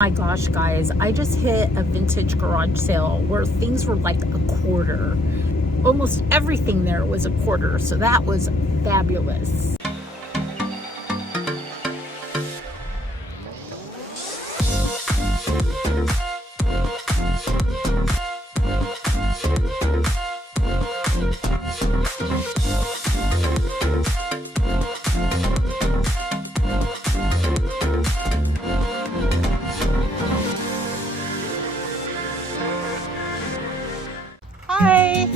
My gosh, guys, I just hit a vintage garage sale where things were like a quarter. Almost everything there was a quarter, so that was fabulous. Hi.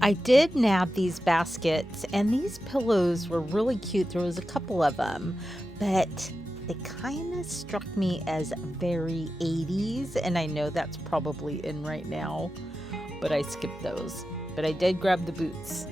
I did nab these baskets, and these pillows were really cute. There was a couple of them, but they kind of struck me as very 80s, and I know that's probably in right now, but I skipped those. But I did grab the boots.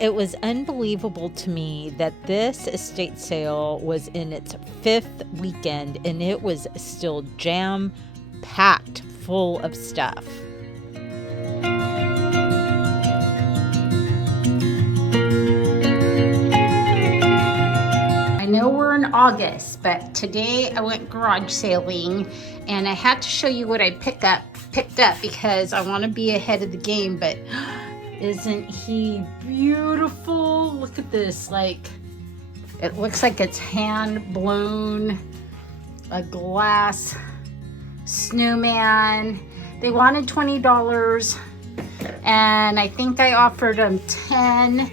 It was unbelievable to me that this estate sale was in its 5th weekend and it was still jam-packed full of stuff. I know we're in August, but today I went garage sailing and I had to show you what I picked up because I want to be ahead of the game, but isn't he beautiful? Look at this, like, it looks like it's hand blown, a glass snowman. They wanted $20 and I think I offered them 10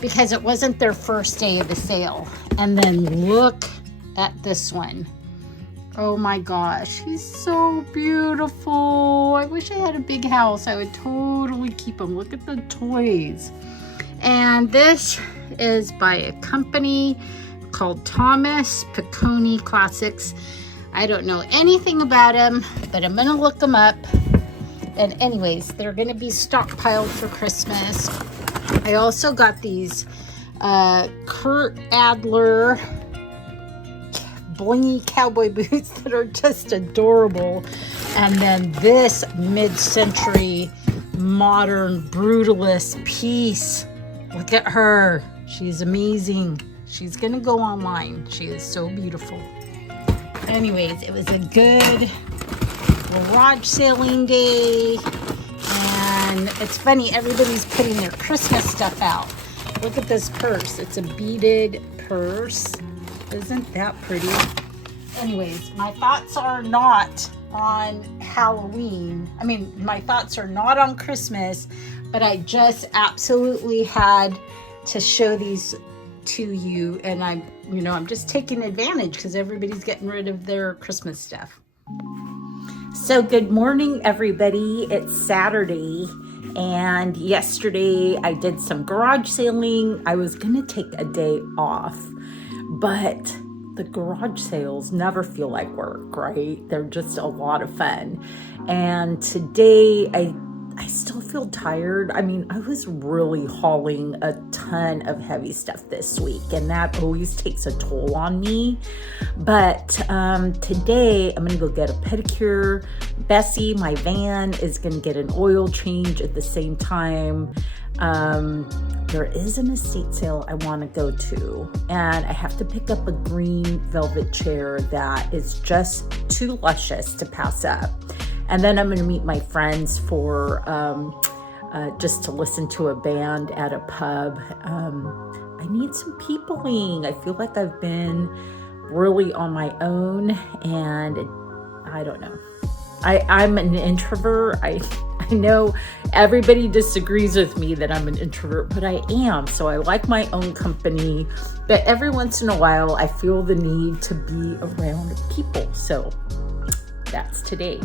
because it wasn't their first day of the sale. And then look at this one. Oh my gosh, he's so beautiful. I wish I had a big house. I would totally keep him. Look at the toys. And this is by a company called Thomas Piccone Classics. I don't know anything about them, but I'm gonna look them up. And anyways, they're gonna be stockpiled for Christmas. I also got these Kurt Adler blingy cowboy boots that are just adorable, and then this mid-century modern brutalist piece. Look at her, she's amazing. She's gonna go online. She is so beautiful. Anyways, it was a good garage sailing day, and it's funny, everybody's putting their Christmas stuff out. Look at this purse. It's a beaded purse. Isn't that pretty? Anyways, my thoughts are not on Halloween. I mean, my thoughts are not on Christmas, but I just absolutely had to show these to you. And I'm just taking advantage because everybody's getting rid of their Christmas stuff. So good morning, everybody. It's Saturday. And yesterday I did some garage sailing. I was gonna take a day off, but the garage sales never feel like work, right? They're just a lot of fun. And today I still feel tired. I mean, I was really hauling a ton of heavy stuff this week, and that always takes a toll on me. But today I'm gonna go get a pedicure. Bessie, my van, is gonna get an oil change at the same time. There is an estate sale I want to go to, and I have to pick up a green velvet chair that is just too luscious to pass up. And then I'm going to meet my friends for just to listen to a band at a pub. I need some peopling. I feel like I've been really on my own, and I don't know. I'm an introvert. I know everybody disagrees with me that I'm an introvert, but I am. So I like my own company, but every once in a while I feel the need to be around people. So that's today.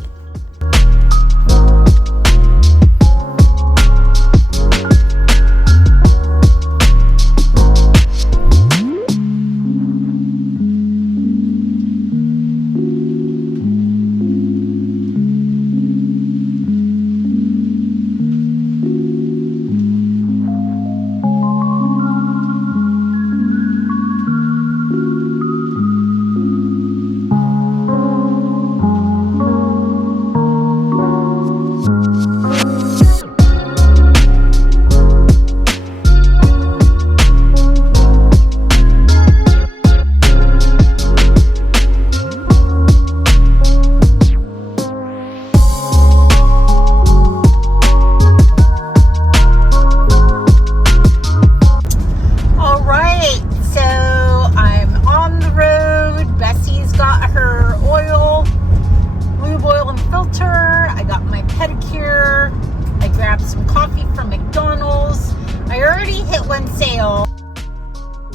hit one sale.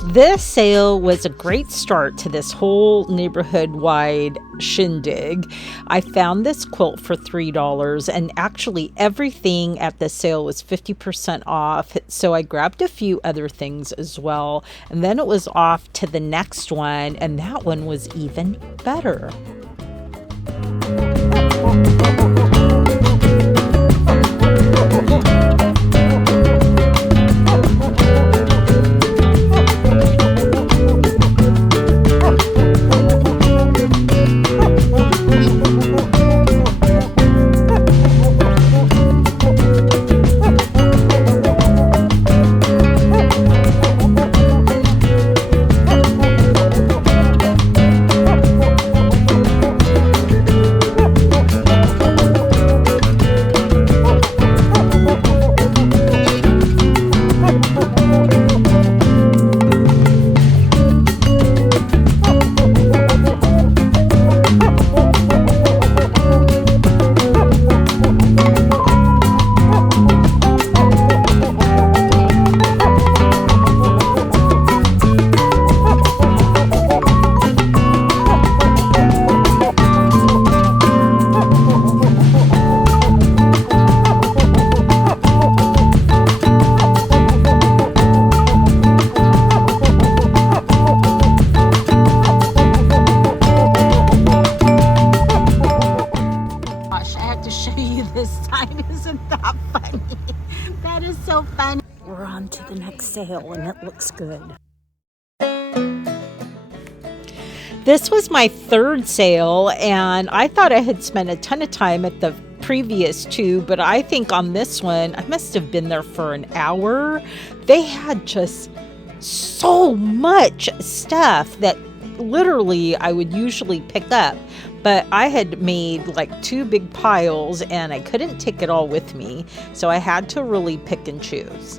This sale was a great start to this whole neighborhood-wide shindig. I found this quilt for $3, and actually everything at the sale was 50% off, so I grabbed a few other things as well, and then it was off to the next one, and that one was even better. To the next sale, and it looks good. This was my third sale, and I thought I had spent a ton of time at the previous two, but I think on this one I must have been there for an hour. They had just so much stuff that literally I would usually pick up, but I had made like two big piles and I couldn't take it all with me, so I had to really pick and choose.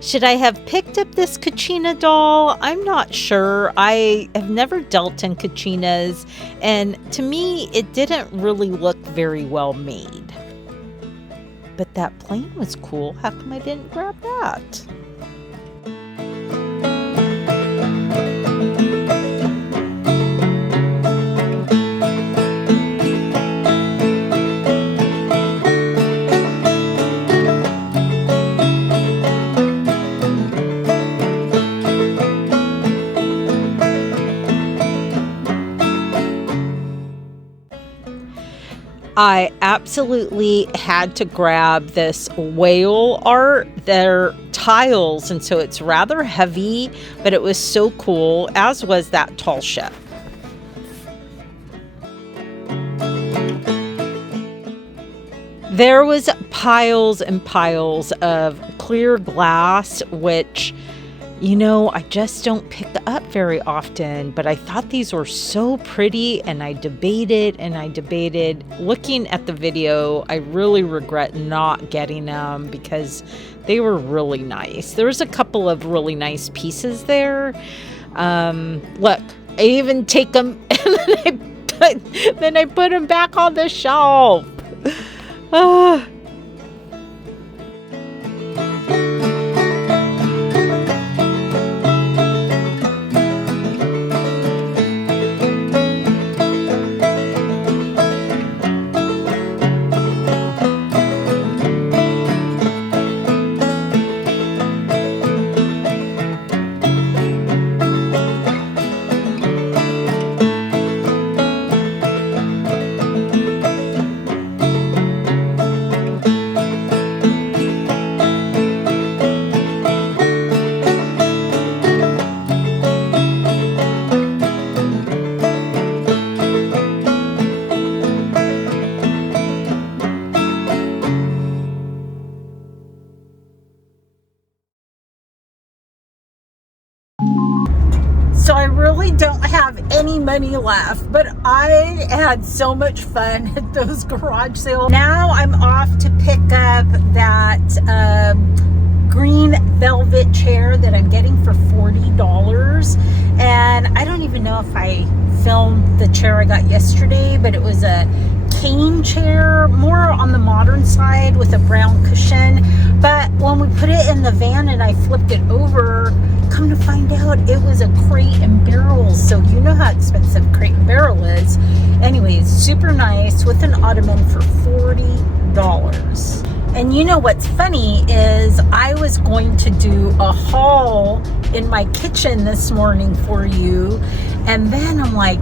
Should I have picked up this Kachina doll? I'm not sure. I have never dealt in Kachinas, and to me, it didn't really look very well made. But that plane was cool. How come I didn't grab that? I absolutely had to grab this whale art. They're tiles, and so it's rather heavy, but it was so cool, as was that tall ship. There was piles and piles of clear glass, which, you know, I just don't pick up very often, but I thought these were so pretty, and I debated and I debated. Looking at the video, I really regret not getting them because they were really nice. There was a couple of really nice pieces there. Look, I even take them and then I put them back on the shelf. So I really don't have any money left, but I had so much fun at those garage sales. Now I'm off to pick up that green velvet chair that I'm getting for $40. And I don't even know if I filmed the chair I got yesterday, but it was a cane chair, more on the modern side with a brown cushion. But when we put it in the van and I flipped it over, come to find out it was a crate and barrel. So you know how expensive crate and barrel is. Anyways, super nice with an ottoman for $40. And you know what's funny is I was going to do a haul in my kitchen this morning for you. And then I'm like,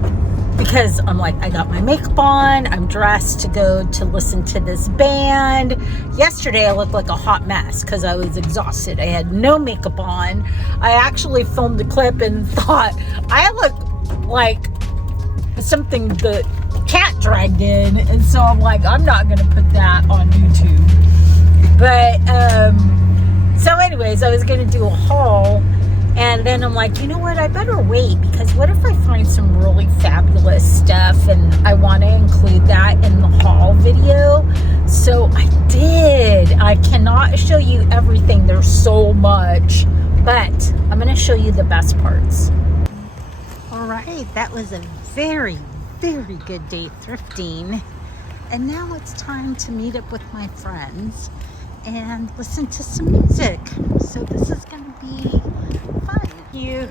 because I'm like, I got my makeup on, I'm dressed to go to listen to this band. Yesterday I looked like a hot mess because I was exhausted. I had no makeup on. I actually filmed a clip and thought I look like something the cat dragged in. And so I'm like, I'm not going to put that on YouTube. But, so anyways, I was going to do a haul. And then I'm like, you know what? I better wait, because what if I find some really fabulous stuff and I want to include that in the haul video? So I did. I cannot show you everything. There's so much, but I'm going to show you the best parts. All right. That was a very, very good day thrifting. And now it's time to meet up with my friends and listen to some music. So this is going to be fun. You.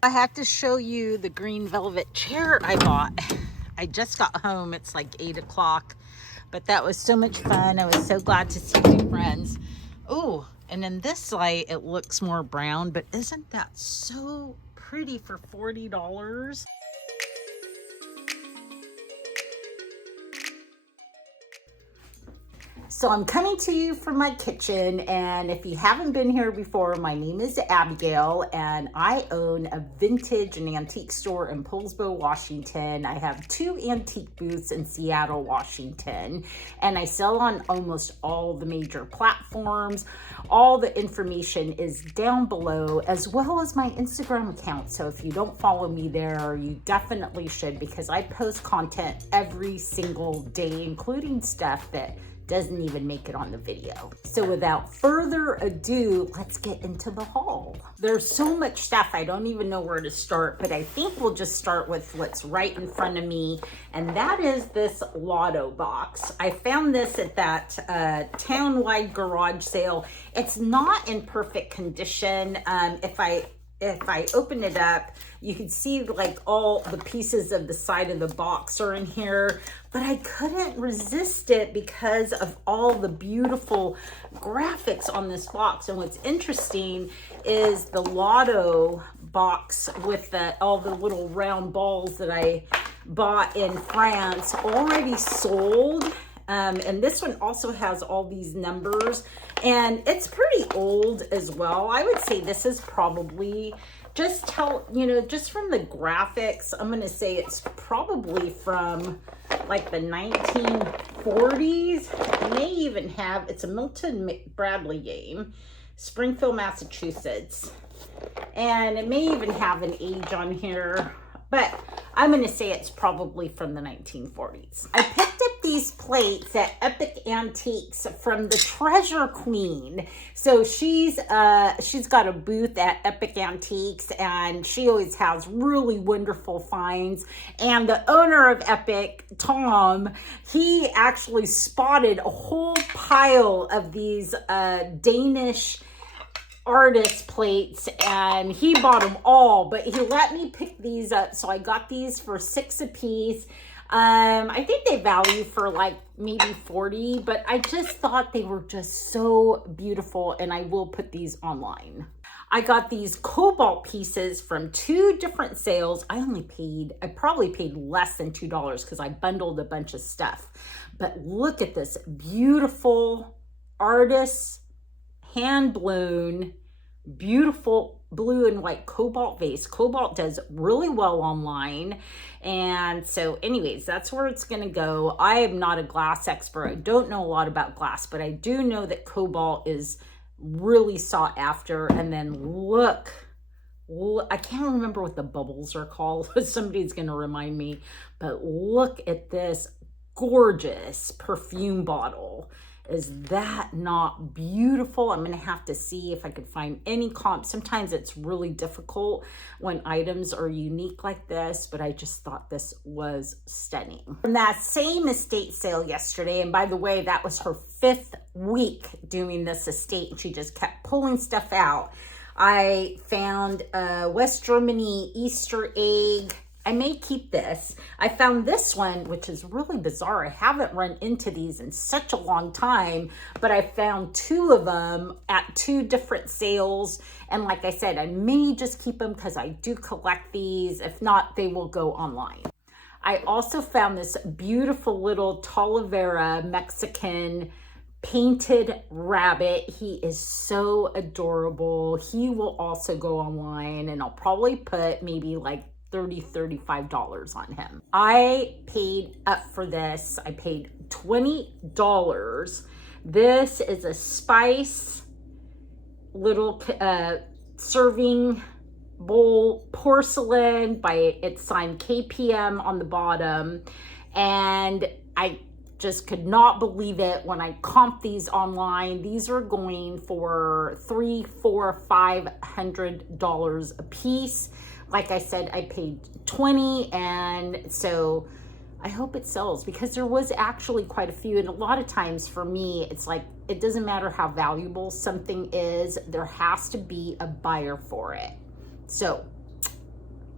I have to show you the green velvet chair I bought. I just got home. It's like 8 o'clock, but that was so much fun. I was so glad to see my friends. Oh, and in this light, it looks more brown, but isn't that so pretty for $40? So I'm coming to you from my kitchen, and if you haven't been here before, my name is Abigail, and I own a vintage and antique store in Poulsbo, Washington. I have 2 antique booths in Seattle, Washington, and I sell on almost all the major platforms. All the information is down below, as well as my Instagram account. So if you don't follow me there, you definitely should, because I post content every single day, including stuff that doesn't even make it on the video. So without further ado, let's get into the haul. There's so much stuff, I don't even know where to start, but I think we'll just start with what's right in front of me, and that is this lotto box. I found this at that town-wide garage sale. It's not in perfect condition. If I open it up, you can see like all the pieces of the side of the box are in here, but I couldn't resist it because of all the beautiful graphics on this box. And what's interesting is the lotto box with all the little round balls that I bought in France already sold. And this one also has all these numbers, and it's pretty old as well. I would say this is probably, just from the graphics, I'm going to say it's probably from like the 1940s. It may even have, it's a Milton Bradley game, Springfield, Massachusetts. And it may even have an age on here, but I'm going to say it's probably from the 1940s. I picked up these plates at Epic Antiques from the Treasure Queen. So she's got a booth at Epic Antiques, and she always has really wonderful finds. And the owner of Epic, Tom, he actually spotted a whole pile of these Danish artist plates, and he bought them all, but he let me pick these up. So I got these for $6 a piece. I think they value for like maybe $40, but I just thought they were just so beautiful, and I will put these online. I got these cobalt pieces from 2 different sales. I probably paid less than $2 because I bundled a bunch of stuff. But look at this beautiful artist, hand blown, beautiful blue and white cobalt vase. Cobalt does really well online. And so anyways, that's where it's going to go. I am not a glass expert. I don't know a lot about glass, but I do know that cobalt is really sought after. And then look, I can't remember what the bubbles are called. Somebody's going to remind me, but look at this gorgeous perfume bottle. Is that not beautiful? I'm going to have to see if I could find any comps. Sometimes it's really difficult when items are unique like this, but I just thought this was stunning. From that same estate sale yesterday, and by the way, that was her 5th week doing this estate, and she just kept pulling stuff out. I found a West Germany Easter egg. I may keep this. I found this one, which is really bizarre. I haven't run into these in such a long time, but I found 2 of them at 2 different sales. And like I said, I may just keep them because I do collect these. If not, they will go online. I also found this beautiful little Talavera Mexican painted rabbit. He is so adorable. He will also go online, and I'll probably put maybe like $35 on him. I paid up for this. I paid $20. This is a spice little serving bowl, porcelain, it's signed KPM on the bottom. And I just could not believe it when I comped these online. These are going for $300, $400, $500 a piece. Like I said, I paid $20, and so I hope it sells because there was actually quite a few. And a lot of times for me, it's like, it doesn't matter how valuable something is, there has to be a buyer for it. So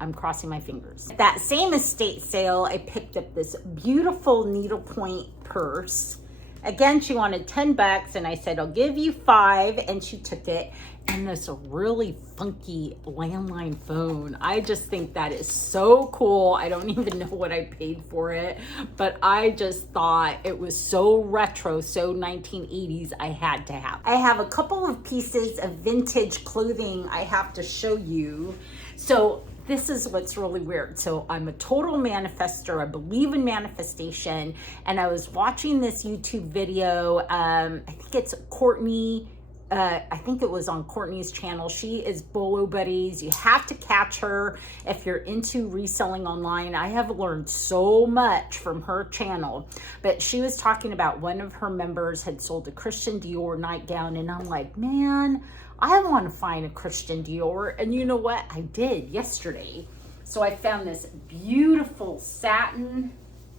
I'm crossing my fingers. At that same estate sale, I picked up this beautiful needlepoint purse. Again, she wanted 10 bucks, and I said, I'll give you 5, and she took it. And this really funky landline phone. I just think that is so cool. I don't even know what I paid for it, but I just thought it was so retro, so 1980s, I had to have. I have a couple of pieces of vintage clothing I have to show you. So this is what's really weird. So I'm a total manifester. I believe in manifestation. And I was watching this YouTube video. I think it's Courtney. I think it was on Courtney's channel. She is Bolo Buddies. You have to catch her if you're into reselling online. I have learned so much from her channel. But she was talking about one of her members had sold a Christian Dior nightgown. And I'm like, man, I want to find a Christian Dior. And you know what? I did yesterday. So I found this beautiful satin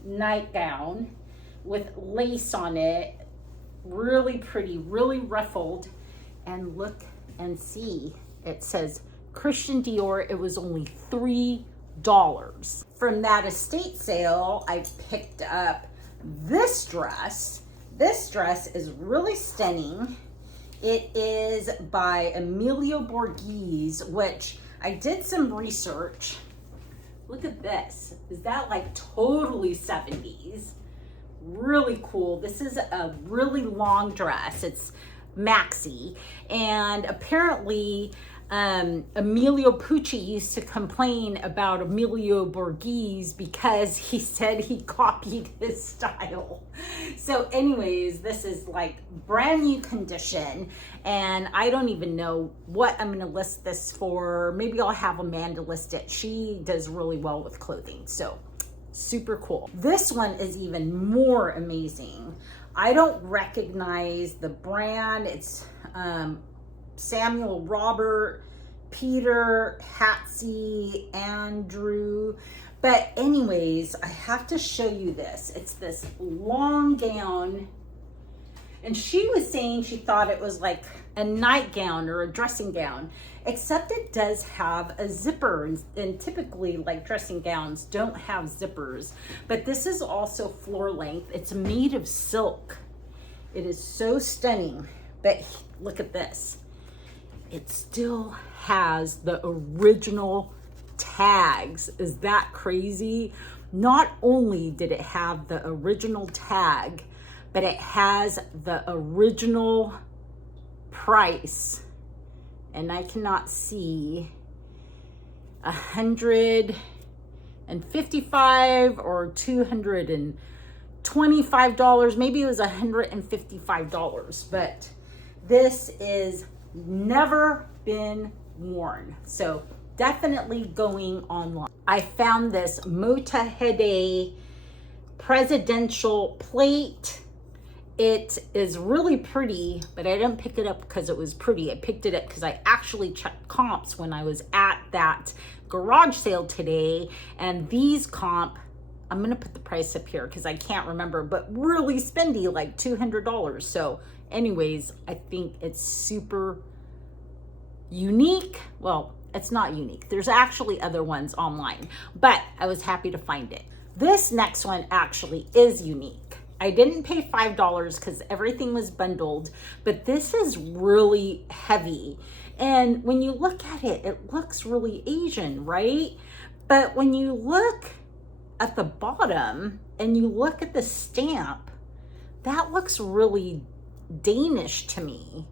nightgown with lace on it. Really pretty, really ruffled. And look and see, it says Christian Dior. It was only $3. From that estate sale, I picked up this dress. This dress is really stunning. It is by Emilio Borghese, which I did some research. Look at this. Is that like totally 70s? Really cool. This is a really long dress. It's maxi, and apparently Emilio Pucci used to complain about Emilio Borghese because he said he copied his style. So anyways, this is like brand new condition, and I don't even know what I'm going to list this for. Maybe I'll have Amanda list it. She does really well with clothing, so super cool. This one is even more amazing. I don't recognize the brand. It's Samuel Robert, Peter, Hatsy, Andrew. But anyways, I have to show you this. It's this long gown. And she was saying she thought it was like a nightgown or a dressing gown, except it does have a zipper. And typically, like, dressing gowns don't have zippers. But this is also floor length. It's made of silk. It is so stunning. But look at this. it still has the original tags. Is that crazy? Not only did it have the original tag, but it has the original price. And I cannot see $155 or $225. Maybe it was $155, but this is never been worn. So definitely going online. I found this Motahede presidential plate. It is really pretty, but I didn't pick it up because it was pretty. I picked it up because I actually checked comps when I was at that garage sale today. And these comp, I'm going to put the price up here because I can't remember, but really spendy, like $200. So anyways, I think it's super unique. Well, it's not unique. There's actually other ones online, but I was happy to find it. This next one actually is unique. I didn't pay $5 because everything was bundled, but this is really heavy. And when you look at it, it looks really Asian, right? But when you look at the bottom and you look at the stamp, that looks really Danish to me,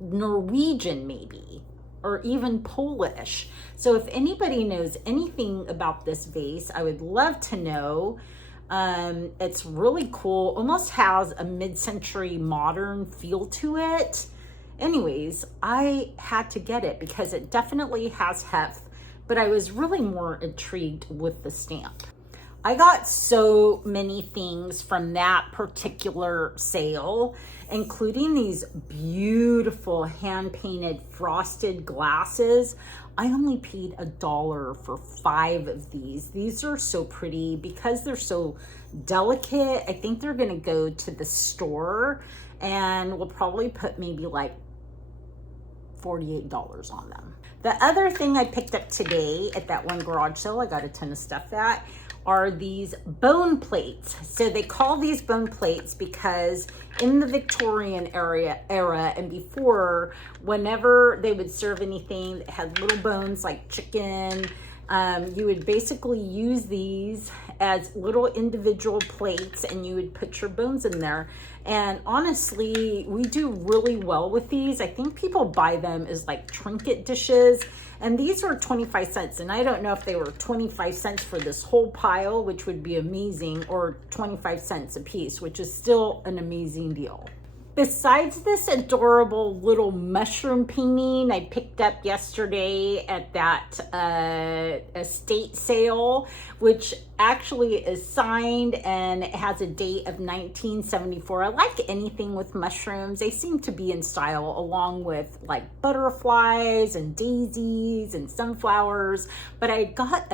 Norwegian maybe, or even Polish. So if anybody knows anything about this vase, I would love to know. It's really cool, almost has a mid-century modern feel to it. Anyways, I had to get it because it definitely has heft, but I was really more intrigued with the stamp. I got so many things from that particular sale, including these beautiful hand-painted frosted glasses. I only paid $1 for 5 of these. These are so pretty because they're so delicate. I think they're gonna go to the store and we'll probably put maybe like $48 on them. The other thing I picked up today at that one garage sale, I got a ton of stuff at, are these bone plates. So they call these bone plates because in the Victorian era and before, whenever they would serve anything that had little bones like chicken, you would basically use these as little individual plates and you would put your bones in there. And honestly, we do really well with these. I think people buy them as like trinket dishes. And these were 25 cents. And I don't know if they were 25 cents for this whole pile, which would be amazing, or 25 cents a piece, which is still an amazing deal. Besides this adorable little mushroom painting I picked up yesterday at that estate sale, which actually is signed and it has a date of 1974. I like anything with mushrooms. They seem to be in style, along with like butterflies and daisies and sunflowers. But I got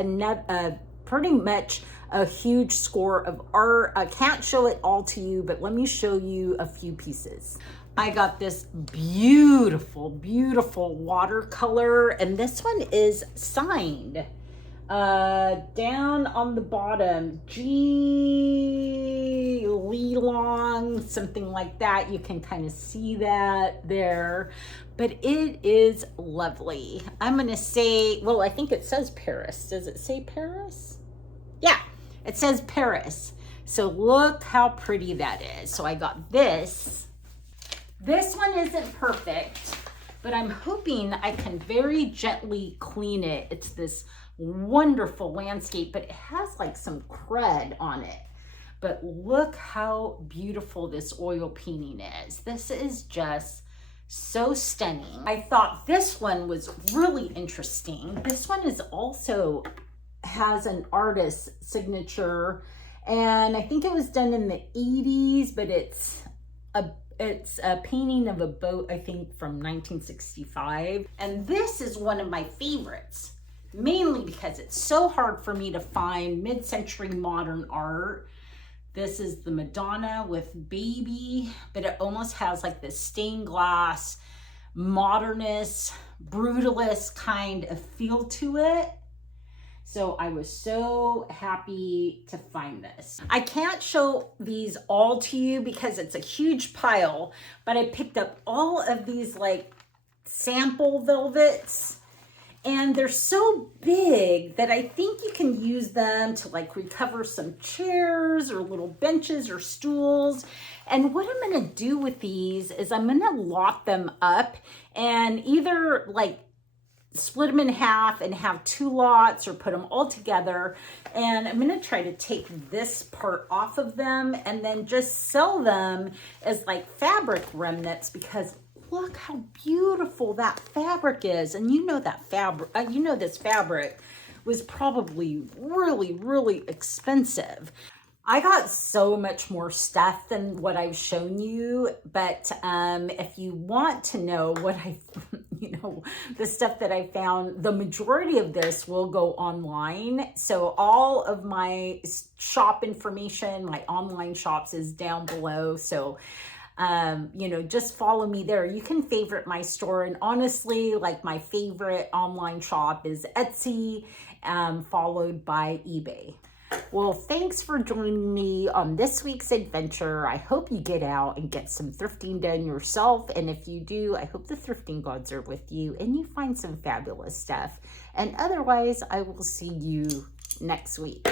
pretty much a huge score of art. I can't show it all to you, but let me show you a few pieces. I got this beautiful, beautiful watercolor, and this one is signed. Down on the bottom, G. Lee Long, something like that. You can kind of see that there, but it is lovely. I'm gonna say, well, I think it says Paris. Does it say Paris? Yeah. It says Paris. So look how pretty that is. So I got this. This one isn't perfect, but I'm hoping I can very gently clean it. It's this wonderful landscape, but it has like some crud on it. But look how beautiful this oil painting is. This is just so stunning. I thought this one was really interesting. This one is also has an artist's signature, and I think it was done in the 80s, but it's a painting of a boat, I think from 1965. And this is one of my favorites, mainly because it's so hard for me to find mid-century modern art. This is the Madonna with baby, but it almost has like this stained glass, modernist, brutalist kind of feel to it. So I was so happy to find this. I can't show these all to you because it's a huge pile, but I picked up all of these like sample velvets. And they're so big that I think you can use them to like recover some chairs or little benches or stools. And what I'm gonna do with these is I'm gonna lot them up and either like split them in half and have 2 lots or put them all together. And I'm gonna try to take this part off of them and then just sell them as like fabric remnants, because look how beautiful that fabric is. And you know that fabric, this fabric was probably really, really expensive. I got so much more stuff than what I've shown you, but if you want to know what the stuff that I found, the majority of this will go online. So all of my shop information, my online shops, is down below. So just follow me there. You can favorite my store. And honestly, like my favorite online shop is Etsy, followed by eBay. Well, thanks for joining me on this week's adventure. I hope you get out and get some thrifting done yourself. And if you do, I hope the thrifting gods are with you and you find some fabulous stuff. And otherwise, I will see you next week.